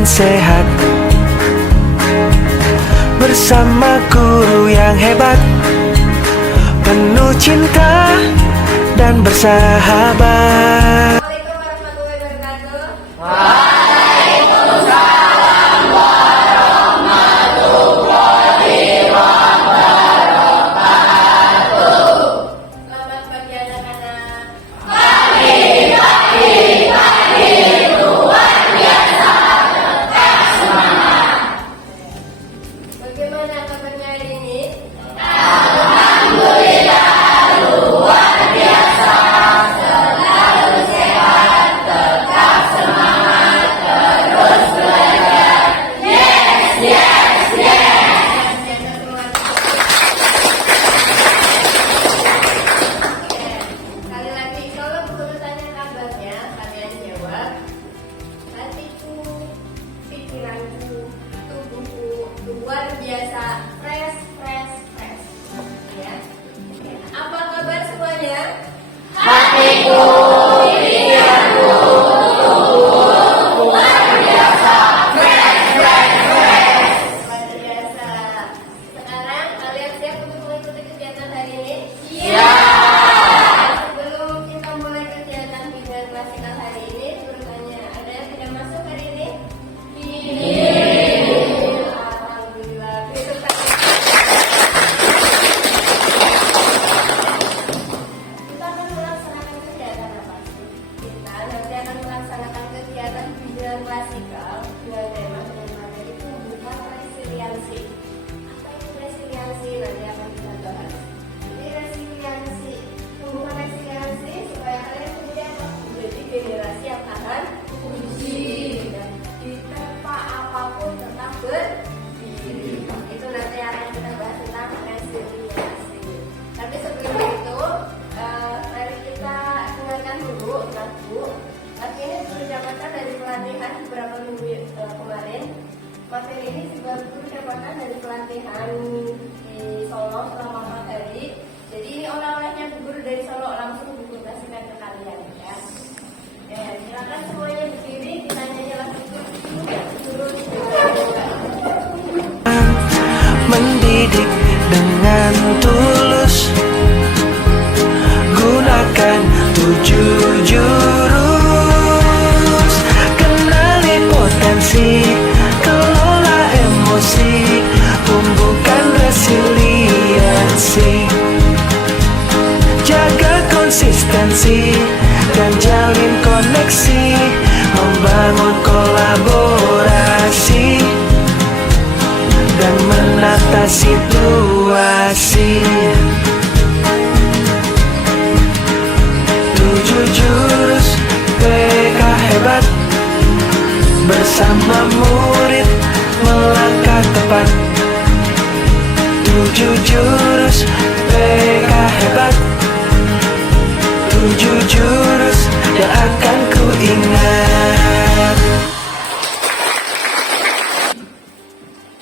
dan sehat. Bersama guru yang hebat, penuh cinta dan bersahabat. Assalamualaikum warahmatullahi wabarakatuh. Waalaikumsalam warahmatullahi wabarakatuh. Selamat pagi anak-anak. Pagi luar biasa, tetap semangat. Bagaimana kabarnya hari ini? Alhamdulillah luar biasa, selalu sehat, tetap semangat, terus belajar. Yes, yes, yes. Sekali lagi, kalau guru tanya kabarnya, kalian jawab. Hatiku, pikiranku, tubuhku luar biasa, fresh, fresh, fresh. Ya. Apa kabar semuanya? Hatiku, pikiranku, tubuhku luar biasa, fresh, fresh, fresh. Luar biasa. Sekarang kalian siap untuk mengikuti kegiatan hari ini? Iya. Sebelum kita mulai kegiatan bidang klasikal hari ini, guru tanya, ada yang tidak masuk hari ini? Alhamdulillah. Besok kita akan melaksanakan kegiatan apa sih? Kita nanti akan melaksanakan kegiatan bidang klasikal dengan tema materi tumbuhan resiliensi. Apa itu resiliensi? Nanti akan kita bahas. Jadi resiliensi, tumbuhan resiliensi supaya kalian kemudian menjadi generasi yang tahan uji dan diterpa apapun tetap berdiri. Itu nanti akan kita bahas tentang resiliensi. Tapi sebelum itu, mari kita dengarkan dulu lagu. Lagu ini sudah didapatkan dari pelatihan beberapa minggu kemarin. Materi ini juga sudah didapatkan dari pelatihan di Solo selama 4 hari. Jadi ini oleh-olehnya guru dari Solo langsung dikomunikasikan ke kalian ya. Ya, silakan semuanya berdiri, kita nyanyi lagu itu. Guru Mendidik dengan tulus, gunakan 7 jurus. Kenali potensi, kelola emosi, tumbuhkan resiliensi. Jaga konsistensi dan jalin koneksi, membangun kolaborasi dan menata situasi. 7 jurus PK hebat, bersama murid melangkah tepat. 7 jurus PK hebat, 7 jurus yang akan ku ingat.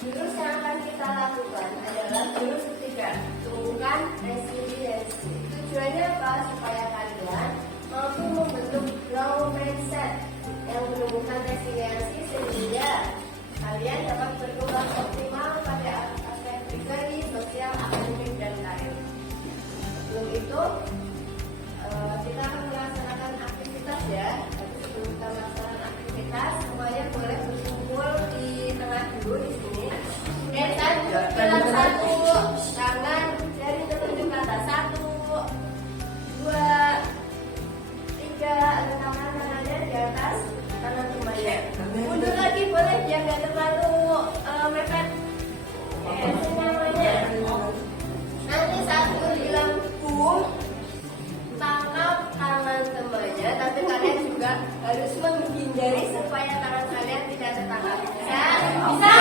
Jurus yang akan kita lakukan adalah jurus ketiga, tumbuhkan resiliensi. Tujuannya apa? Supaya kalian mampu membentuk growth mindset yang menumbuhkan resiliensi sehingga kalian dapat berkembang optimal pada aspek pribadi, sosial, akademik, dan karir. Sebelum itu, kita akan melaksanakan aktivitas ya. Tapi sebelum kita melaksanakan aktivitas, semuanya boleh berkumpul di tengah dulu di sini. Bilang 1, tangan jari telunjuk ke atas. 1, 2, 3, letakkan tangannya di atas tangan semuanya. Mundur lagi boleh biar nggak terlalu mepet. Namanya. Nanti saat guru bilang boom, tangkap tangan semuanya, tapi kalian juga harus menghindari supaya tangan kalian tidak tertangkap. Bisa? Bisa.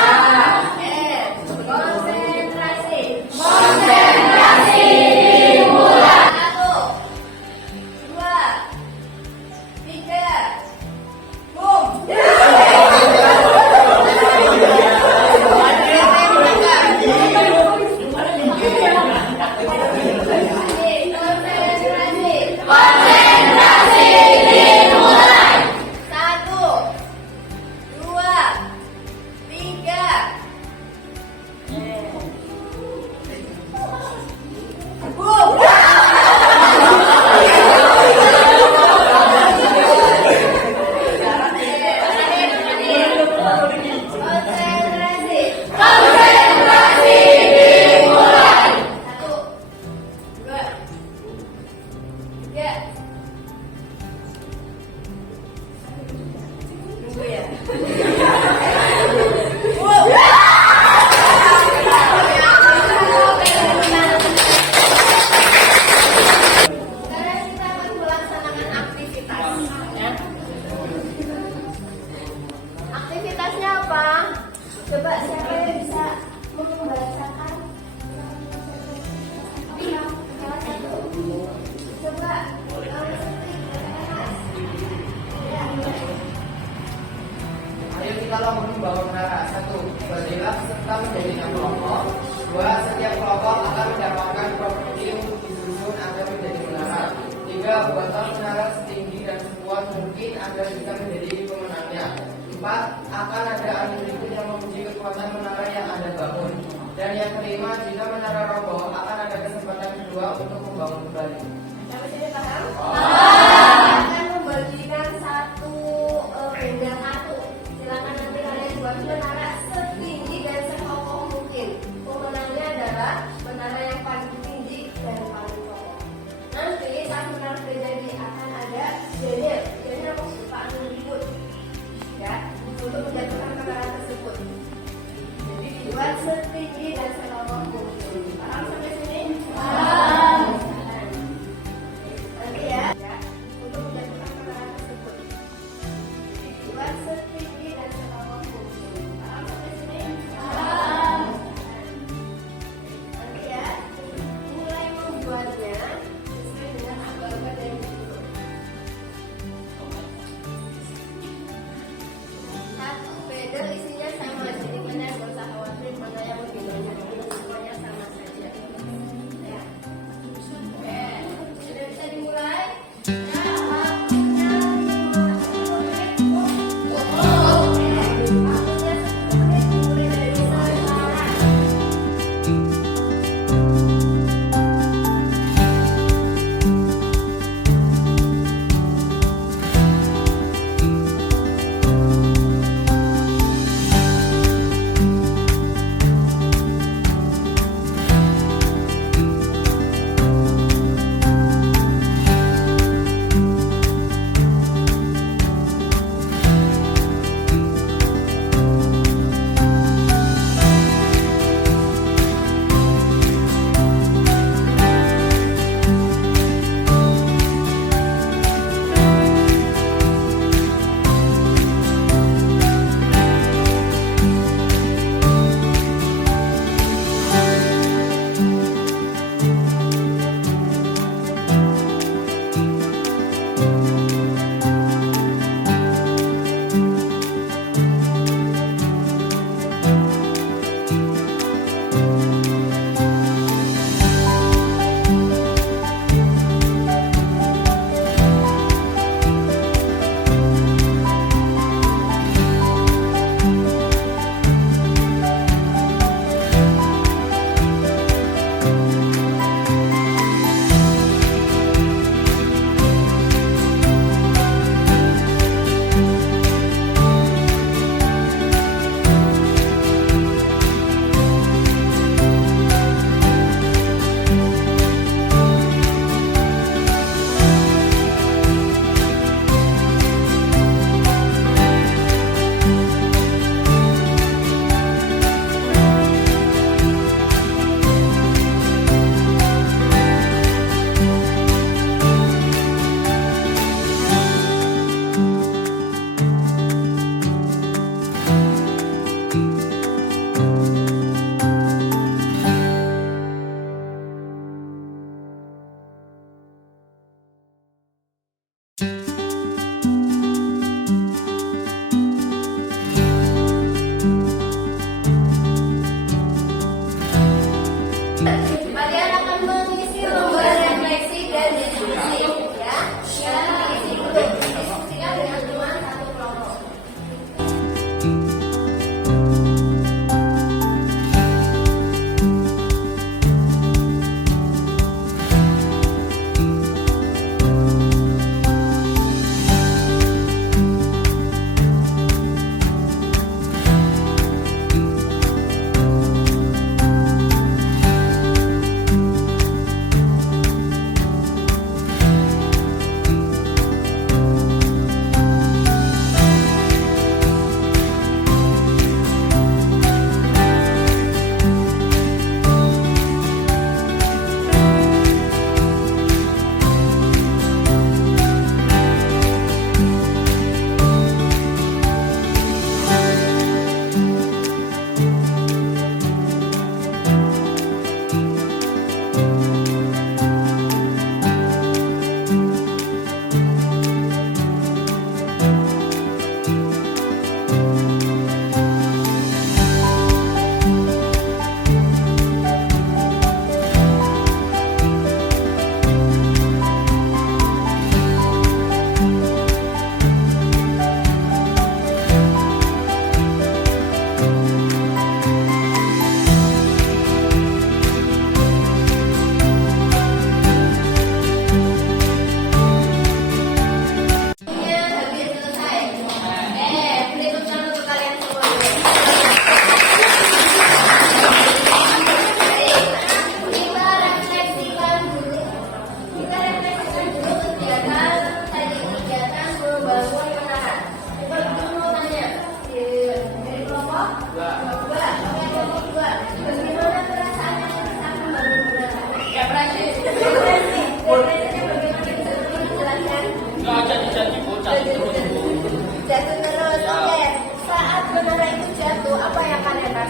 Konsentrasi. Konsentrasi dimulai. 1, 2, 3, boom. Konsentrasi dimulai. 1, 2, Sekarang kita akan melaksanakan aktivitas. Ya. Aktivitasnya apa? Coba siapa yang bisa membacakan? Coba. Ayo kita lomba membangun menara. 1. Berdirilah serta menjadikan kelompok. 2. Setiap kelompok akan mendapatkan properti untuk disusun agar menjadi menara. 3. Buatlah menara setinggi dan sekuat mungkin agar bisa menjadi pemenangnya. 4. Akan ada ahli berikut yang menguji kekuatan menara yang Anda bangun. Dan yang kelima, jika menara roboh, akan ada kesempatan kedua untuk membangun kembali. Sampai sini paham? Akan membagikan satu benda satu. Silakan nanti kalian buat menara setinggi dan sekokoh mungkin. Pemenangnya adalah menara yang paling tinggi dan paling kokoh. Nanti saat menara terjadi akan ada jenil. Jenil apa? Suka ribut. Ya, untuk menjatuhkan menara tersebut. Jadi dibuat setinggi dan sekokoh mungkin. Paham sampai sini? Paham. Nanti ya, untuk menjatuhkan menara tersebut. Dibuat setinggi dan sekokoh mungkin. Paham sampai sini? Paham. Nanti ya, mulai membuatnya sesuai dengan angka-angka dari buku. Satu beda isinya sama, jadi kalian nggak usah khawatir mana yang lebih banyak, semuanya sama saja. Ya. Oke, sudah bisa dimulai? Ya, waktunya 50 menit.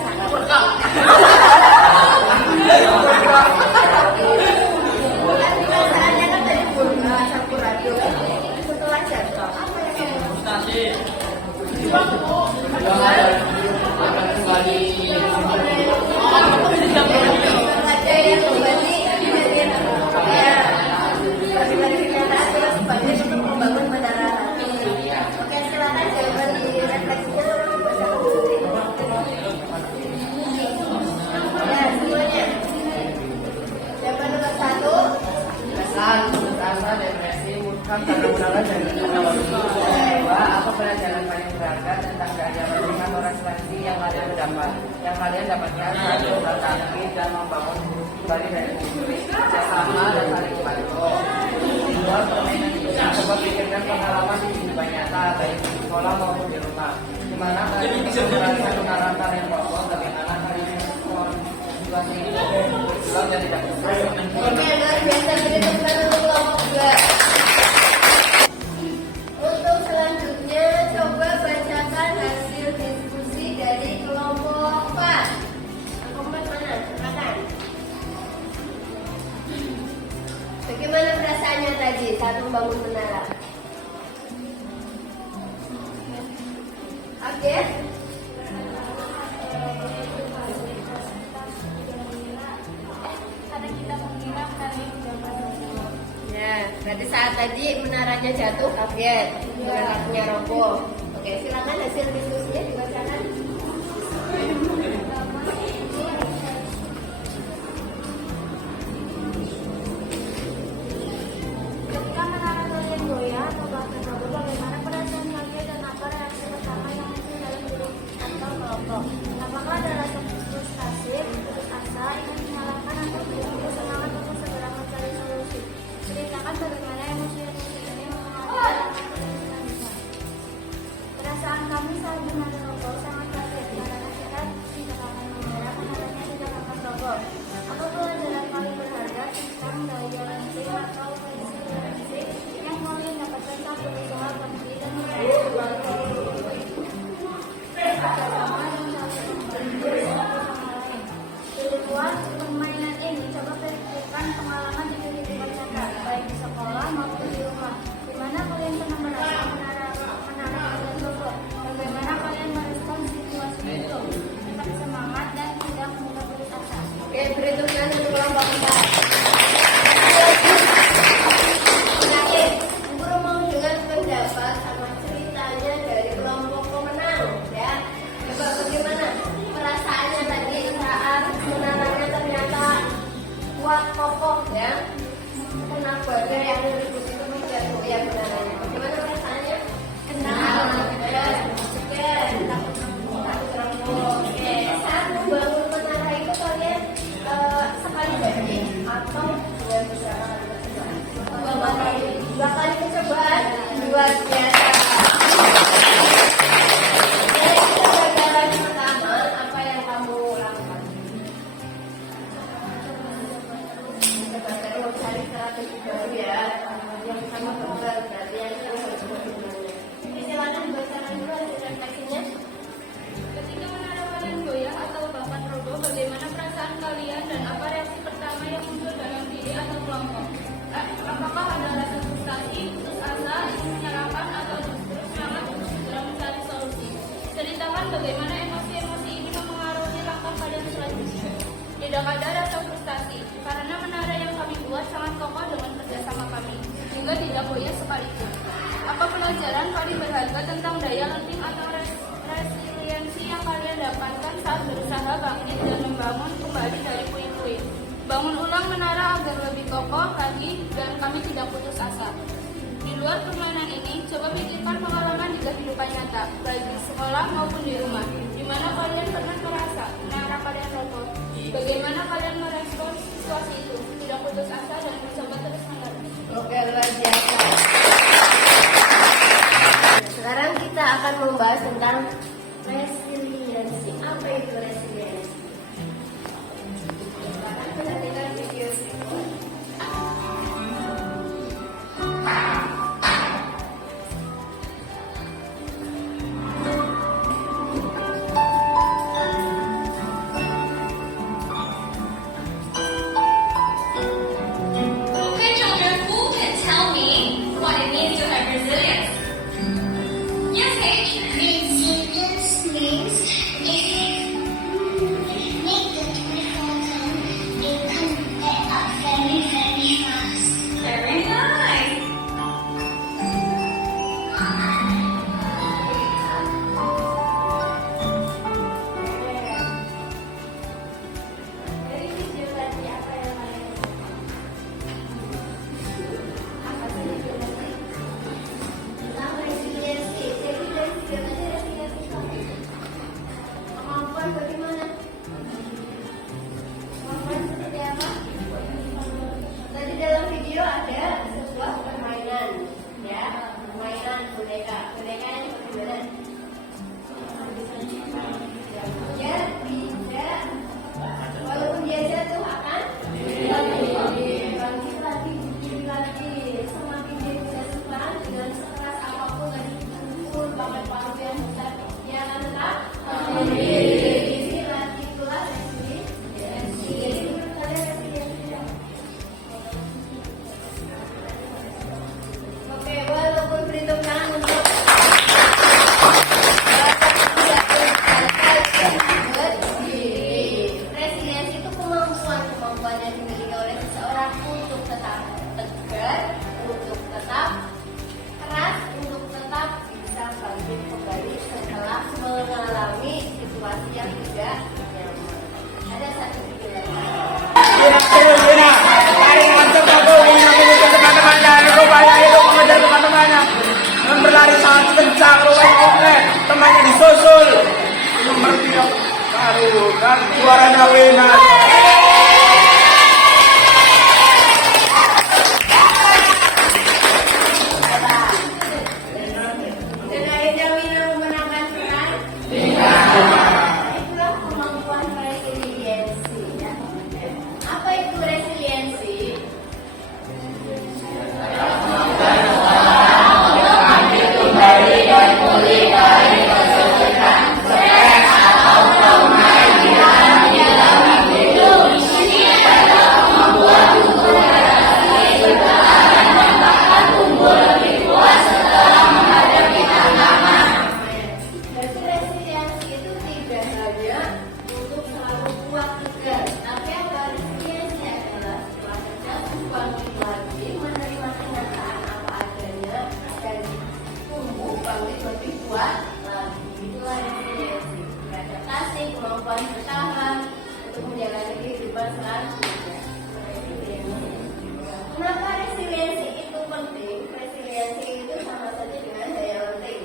merasakan. Perasaannya kan dari Sampurasun. Setelah jatuh, apa yang kamu ada yang kembali kejadian bagi kenyataan terus sebagai untuk membangun menara hati. Oke, silakan jawaban di refleksinya tolong dibacakan sendiri. Ya, semuanya. Jawaban nomor 1. Kesan, putus asa, depresi, mudah karena menolak dan kedua, apa pelajaran paling berharga tentang gaya melihat orang seleksi yang kalian dapat? Yang kalian dapatkan satu, bertangkis dan membangun kembali dari publik, kerjasama dan saling membantu. Dua, permainan hidup. Coba pikirkan pengalaman di kehidupan nyata, baik di sekolah maupun di rumah. Di mana kalian bisa merasakan pengalaman yang pokok, bagaimana kalian merespon situasi itu. Dua, dan tidak Oke, luar biasa. Berikan untuk kelompok 2. Untuk selanjutnya, coba bacakan hasil diskusi dari kelompok 4. Kelompok mana? Silakan. Bagaimana perasaannya tadi saat membangun menara? Oke. Ya, berarti saat tadi menaranya jatuh kaget, menaranya roboh. Oke, silakan hasil diskusinya dibacakan. Ketika menara kalian goyah atau bahkan roboh, bagaimana perasaan kalian dan apa reaksi pertama yang muncul dalam diri atau kelompok? Apakah ada rasa frustasi, putus asa, ingin menyalahkan atau putus semangat untuk segera mencari solusi? Ceritakan bagaimana emosi-emosi ini mempengaruhi dalam keputusan kita. Perasaan kami saat menara roboh sangat kaget karena kita tidak akan mengira menaranya tidak akan roboh. Apa pelajaran paling berharga tentang daya lansing atau resiliensi yang kalian dapatkan saat berusaha berdiri dan meraih sebuah kerjasama dan saling membantu satu sama lain. Di luar permainan ini, coba pikirkan pengalaman di kehidupan nyata, baik di sekolah maupun di rumah. Di mana kalian pernah merasa menara kalian roboh? Bagaimana kalian merespon situasi itu? Tetap semangat dan tidak mudah putus asa. Oke, perhitungan untuk kelompok 4. Terakhir, guru mau dengar pendapat sama ceritanya dari kelompok pemenang, ya. Coba bagaimana perasaannya tadi saat menaranya ternyata kuat kokoh, ya. Kena baja yang ribut itu menjatuh ya menaranya. Bagaimana perasaannya? Kenal, ya. Takut roboh. Oke, saat membangun menara itu kalian sekali jadi atau dua kali percobaan luar biasa. Jadi kegagalan pertama apa yang kamu lakukan? Coba saya mau cari strategi baru ya, yang sama gagal berarti yang itu harus bagaimana. Ini silakan dibacakan dulu hasil refleksinya. Ketika menara kalian goyah atau bahkan roboh, bagaimana perasaan kalian dan apa reaksi pertama yang muncul dalam diri atau kelompok? Apakah ada rasa frustasi, putus asa, ingin menyerahkan, atau justru semangat untuk segera mencari solusi? Ceritakan bagaimana emosi-emosi ini mempengaruhi langkah kalian selanjutnya. Tidak ada rasa frustasi, karena menara yang kami buat sangat kokoh dengan kerjasama kami, juga tidak goyah sekalipun. Apa pelajaran paling berharga tentang daya lenting atau resiliensi yang kalian dapatkan saat berusaha bangkit dan membangun kembali dari puing-puing? Bangun ulang menara agar lebih kokoh lagi dan kami tidak putus asa. Di luar permainan ini, coba pikirkan pengalaman di kehidupan nyata, baik di sekolah maupun di rumah, di mana kalian pernah merasa menara kalian roboh. Bagaimana kalian merespon situasi itu? Tidak putus asa dan mencoba terus menerus. Oke, luar biasa. Sekarang kita akan membahas tentang resiliensi. Apa itu resiliensi? Silakan perhatikan video berikut. Dia tidak, walaupun dia jatuh akan bangkit lagi, berdiri lagi. Semakin dia bisa simpan dengan sekeras apapun lagi pukul pakai palu yang besar, dia akan tetap berdiri. Inilah itulah resiliensi. Jadi menurut kalian resiliensi apa? Oke, walaupun perhitungan untuk resiliensi itu kemampuan yang dimiliki oleh seseorang untuk tetap tegar, untuk tetap keras, untuk tetap bisa bangkit kembali setelah mengalami situasi yang tidak nyaman. Ada satu video berlari sangat kencang, temannya disusul nomor 3 baru dan juaranya Wena. Dari Jamina memenangkan peran. Itulah kemampuan resiliensi. Apa itu resiliensi? Berarti resiliensi itu tidak hanya untuk selalu kuat tegar, tapi apa resiliensi adalah setelah terjatuh bangkit lagi, menerima kenyataan apa adanya dan tumbuh bangkit lebih kuat lagi. Itulah resiliensi. Beradaptasi, kemampuan bertahan untuk menjalani kehidupan selanjutnya. Resiliensi. Kenapa resiliensi itu penting? Resiliensi itu sama saja dengan daya lenting.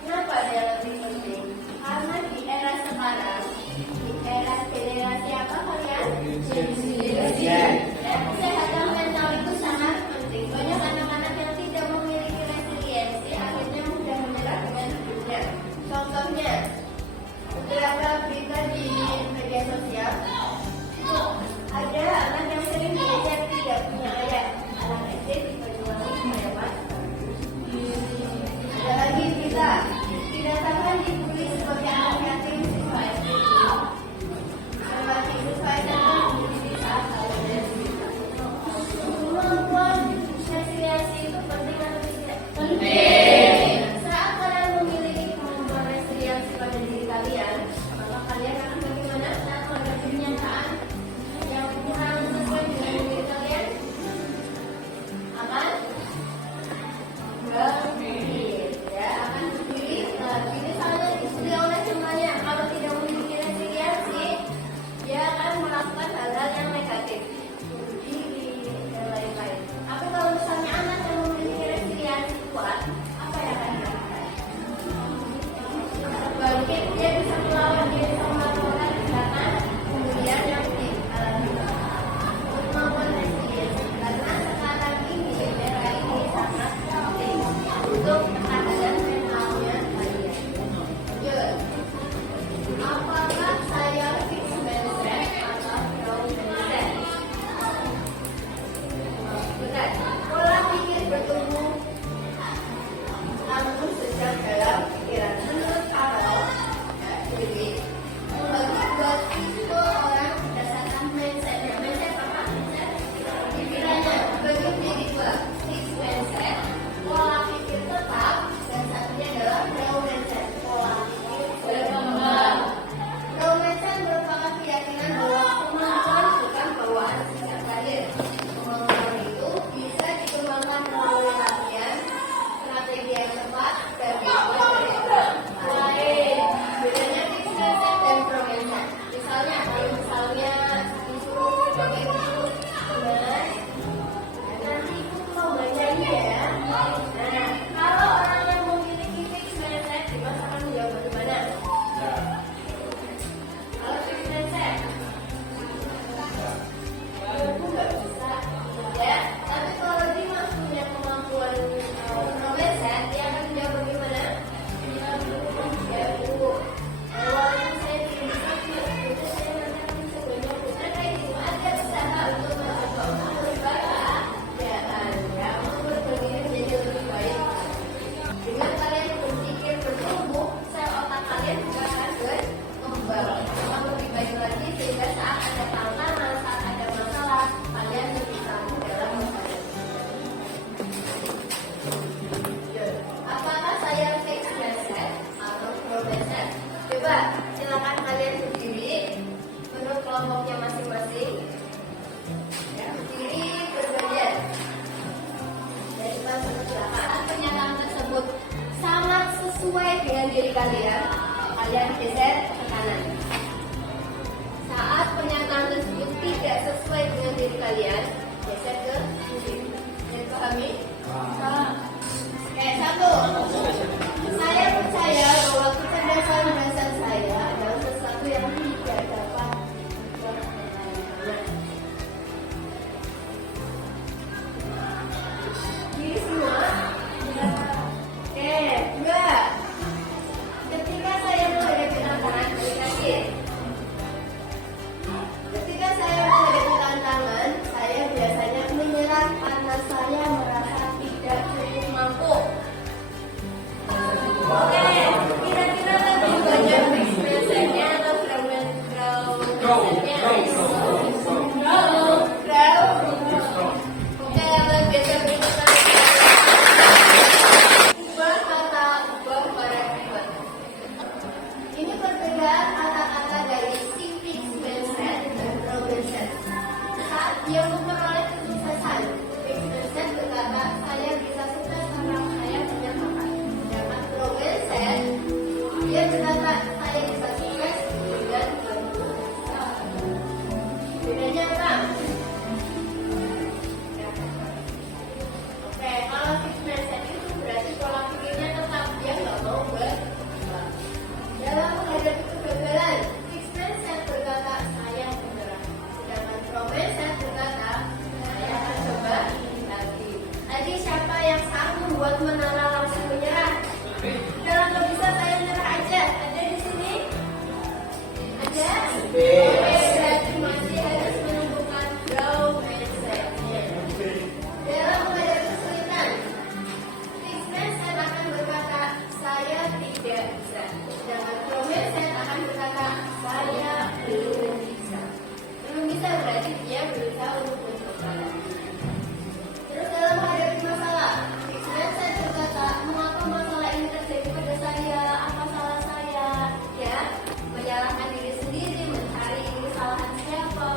Kenapa daya lenting penting? Karena di era sekarang, di era generasi apa kalian? Kesehatan mental itu sangat penting. Banyak anak-anak yang tidak memiliki resiliensi akhirnya mudah menyerah dengan hidupnya. Contohnya, beberapa berita di media sosial ada anak yang sering diajak tidak punya ayah, anak SD diperjuangkan lewat. Ada lagi berita didatakan dibully sebagai anak yatim siswa SD. Sebagai siswa SMA di saat ada cerita. Kemampuan resiliensi itu penting atau tidak? Penting. Saat kalian memiliki kemampuan resiliensi pada diri kalian, maka kalian akan bagaimana saat menghadapi kenyataan? Coba silakan kalian berdiri menurut kelompoknya masing-masing. Ya, berdiri bergantian. Dari kelas ke belakang. Saat pernyataan tersebut Sangat sesuai dengan diri kalian, kalian geser ke kanan. Saat pernyataan tersebut tidak sesuai dengan diri kalian, geser ke kiri. Kalian pahami? Oke, satu. Saya percaya bahwa kecerdasan dasar saya adalah sesuatu yang tidak dapat dipermainkan. Diri semua. Oke, dua. Ketika saya menghadapi tantangan, ketika saya menghadapi tantangan, saya biasanya menyerah karena saya merasa tidak cukup mampu. Oke, kira-kira lebih banyak expressionnya atau ground-nya? Oke, yang biasa berikutnya. Ubah kata, ubah paradigma. Ini perbedaan kata-kata dari civic mindset dan problem set. Saat dia memperoleh kesuksesan, civic mindset berkata, saya bisa sukses karena saya punya bakat. Sedangkan problem set, dia berkata, saya bisa sukses dengan berusaha. Bedanya apa? Oke, kalau fixed mindset itu berarti pola pikirnya tetap, dia nggak mau berubah. Dalam menghadapi kegagalan, fixed mindset berkata, saya menyerah. Sedangkan growth mindset berkata, saya akan coba lagi. Tadi siapa yang sanggup buat menara langsung menyerah? Kalau nggak bisa, saya menyerah aja. Ada di sini? Ada? Oke, berarti masih harus menentukan growth mindset-nya. Dalam menghadapi kesulitan, fixed mindset akan berkata, saya tidak bisa. Sedangkan growth mindset akan berkata, saya belum bisa. Belum bisa berarti dia berusaha untuk mencoba lagi. Terus dalam menghadapi masalah, fixed mindset berkata, mengapa masalah ini terjadi pada saya? Apa salah saya? Ya, menyalahkan diri sendiri, mencari kesalahan siapa.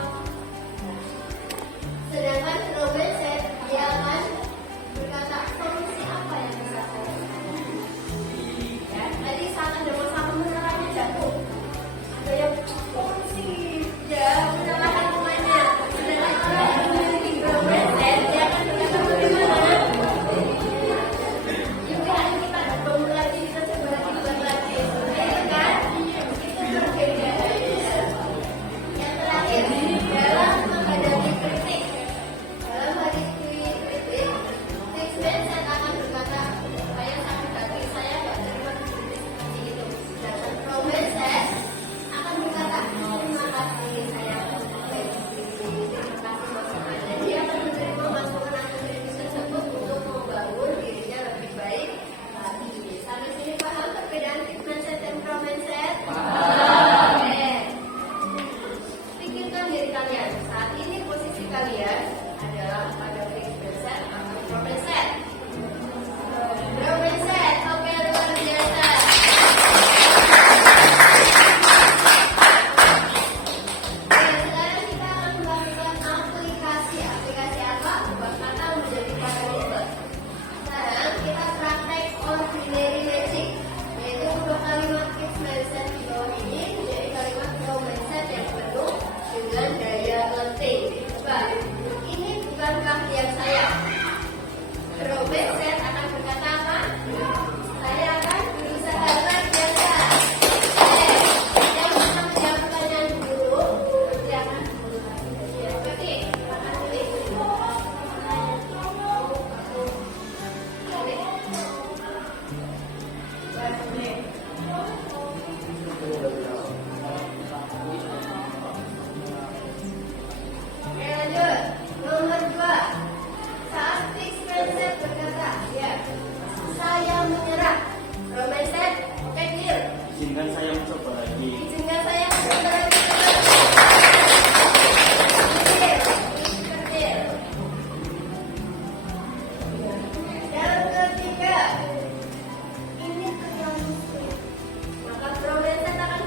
Sedangkan growth mindset, dia akan berkata, solusi apa yang bisa saya lakukan? Ya, tadi saat ada masalah menerangnya jatuh. Ada yang solusi, ya, menyalahkan temannya. Sedangkan orang yang memiliki growth mindset, dia akan berkata, bagaimana? Juga kita bangun lagi, kita coba lagi, buat lagi. Ya kan? Itu berbeda. Yang terakhir, dalam menghadapi kritik. Dalam menghadapi kritik, fixed mindset akan berkata, saya sakit hati, saya nggak terima kritik seperti itu. Sedangkan growth mindset akan berkata, terima kasih, saya akan memperbaiki kritik, terima kasih masukannya. Dia akan menerima masukan atau kritik tersebut untuk membangun dirinya lebih baik lagi. Sampai sini paham perbedaan fixed mindset dan growth mindset? Oke. Pikirkan diri kalian, saat ini posisi kalian adalah pada fixed mindset atau growth mindset? Growth mindset, oke, luar biasa. Oke, sekarang kita akan melakukan aplikasi. Aplikasi apa? Ubah kata menjadi paradigma. Sekarang kita praktek ordinary magic, yaitu ubah kalimat fixed mindset di bawah ini menjadi kalimat growth mindset yang penuh dengan daya lenting. Coba, ini bukan keahlian saya. Growth mindset akan berkata apa? Saya akan berusaha luar biasa. Oke, yang bisa menjawab pertanyaan dulu, nanti akan ya, oke, akan pilih. Oke, lanjut. Nomor 2. Saat fixed mindset berkata, ya, saya menyerah. Growth mindset, oke, clear. Izinkan saya mencoba lagi. Izinkan saya mencoba lagi. Clear. Clear. Yang ketiga, ini terlalu sulit. Maka growth mindset akan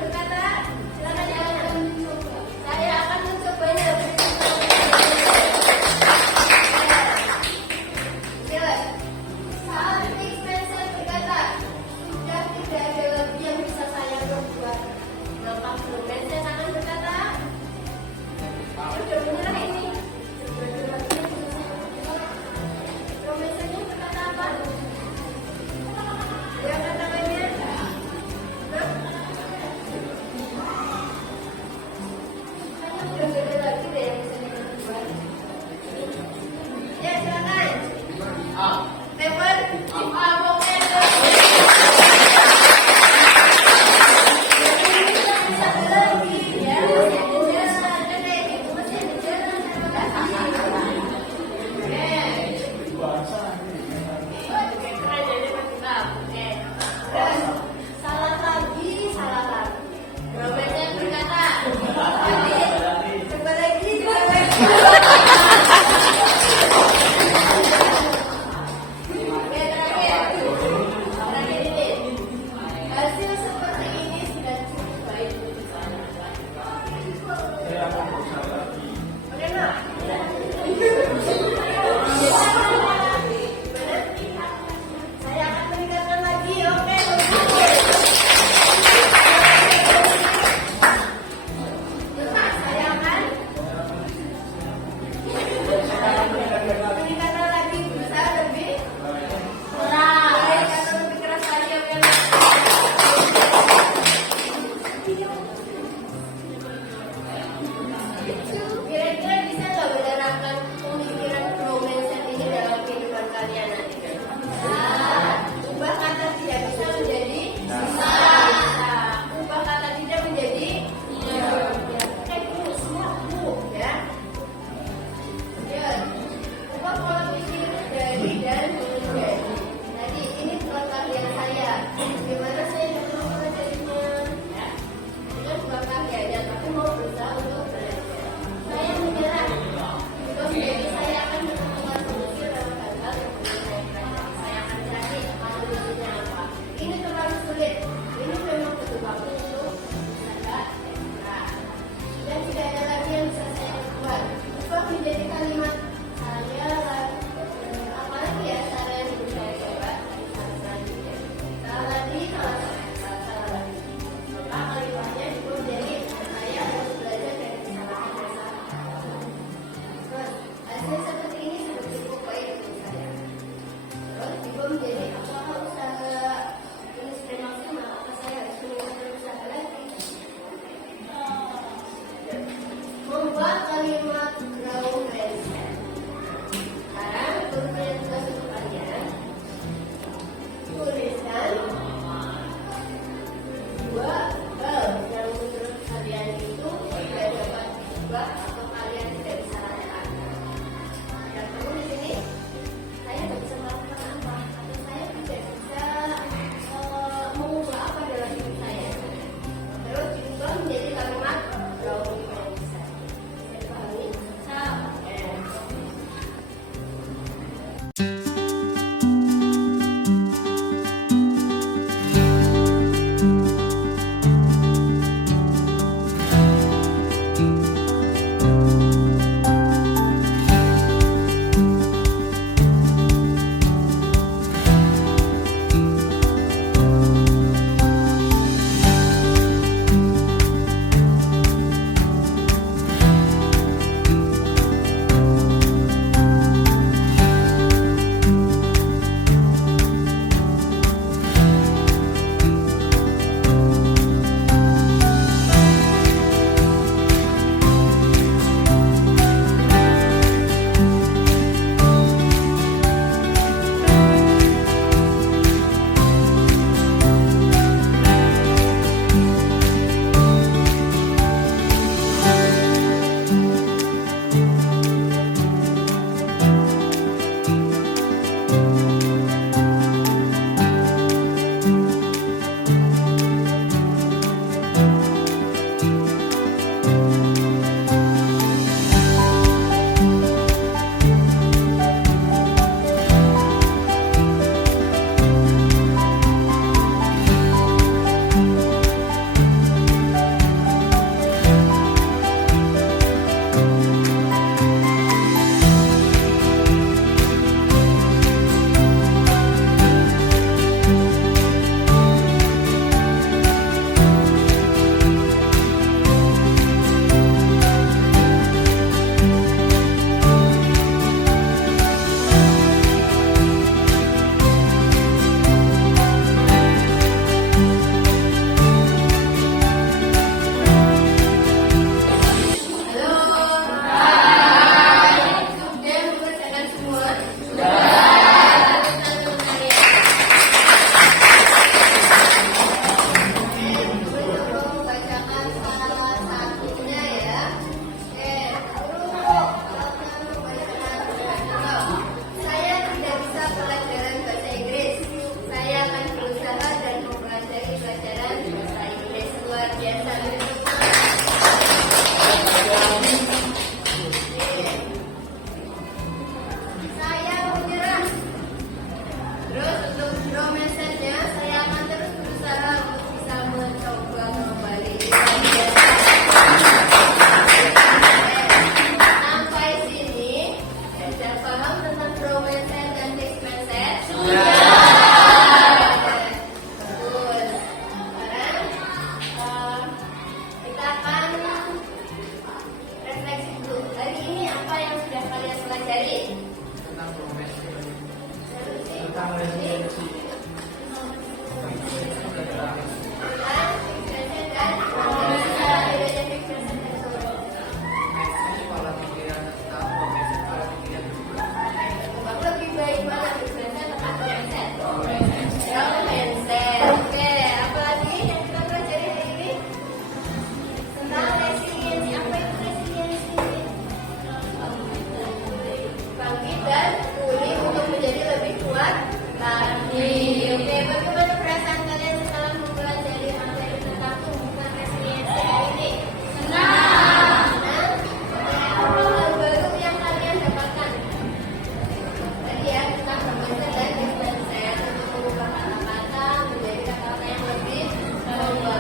Promesnya tangan berkata, udah menyerah ini. Promesanya berkata apa? Dia katakannya, kayaknya udah beda lagi deh yang bisa dibuat. Ya silakan. Temen, pokoknya.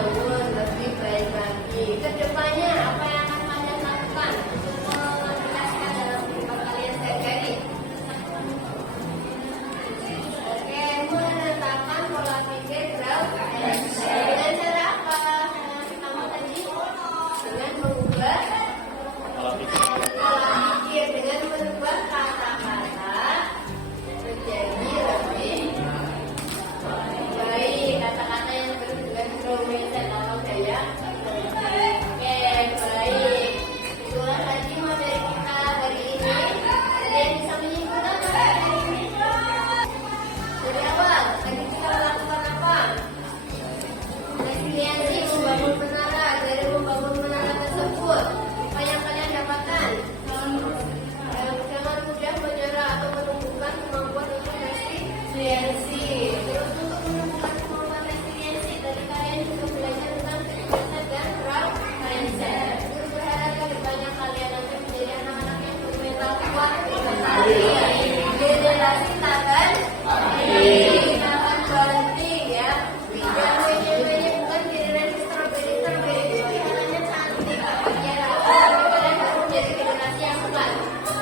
membangun lebih baik lagi. Kedepannya apa yang akan kalian lakukan untuk mengaplikasikan dalam kehidupan kalian sehari-hari? Oke, menetapkan pola pikir growth mindset. Dengan cara apa? Yang pertama tadi dengan mengubah Kalau pikir pola pikir dengan merubah kata-kata menjadi lebih baik. Kata-kata yang berhubungan growth mindset atau daya bangkit. Oke, baik. Itulah tadi materi kita hari ini. Kalian bisa menyimpulkan materi hari ini? Dari awal, tadi kita melakukan apa? Resiliensi membangun menara. Dari membangun menara tersebut, apa yang kalian dapatkan? Jangan mudah menyerah atau menumbuhkan kemampuan untuk resiliensi. Terus untuk menumbuhkan kemampuan resiliensi, tadi kalian juga belajar tentang mindset dan growth mindset. Terus berharap ke depannya kalian nanti menjadi anak-anak yang bermental kuat dengan kalian. Generasi takkan akan banting ya. Tidak menye-menye, bukan generasi strawberry tapi anaknya cantik. Ya, kalian harus menjadi generasi yang kuat.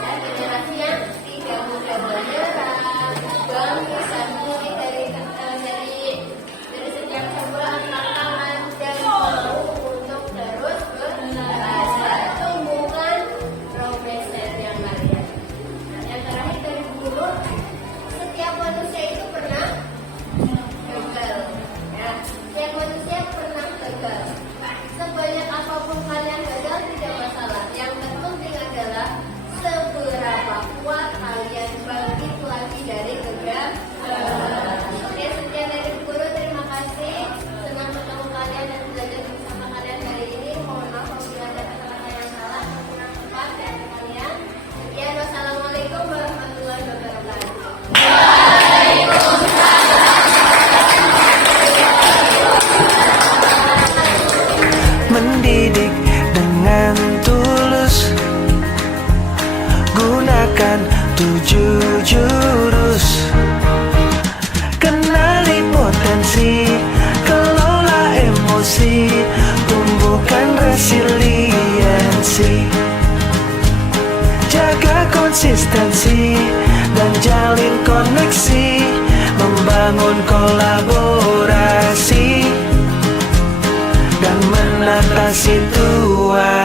Ya, generasi yang tidak mudah menyerah, bangkit sendiri dari setiap cobaan tantangan dan mau untuk terus belajar. Tumbuhkan growth mindset yang kalian. Nah, yang terakhir dari guru, setiap manusia itu pernah gagal. Ya, setiap manusia pernah gagal. Sebanyak apapun kalian gagal tidak masalah. Yang terpenting adalah seberapa kuat kalian bangkit lagi dari kegagalan. Oke, sekian dari guru. Terima kasih. Senang ketemu kalian dan belajar bersama kalian hari ini. Mohon maaf apabila ada kata-kata yang salah atau kurang tepat dari kalian. Sekian, wassalamualaikum warahmatullahi wabarakatuh. Mendidik dengan tulus, gunakan 7 jurus. Kenali potensi, kelola emosi, tumbuhkan resiliensi. Jaga konsistensi dan jalin koneksi, membangun kolaborasi dan menata situasi.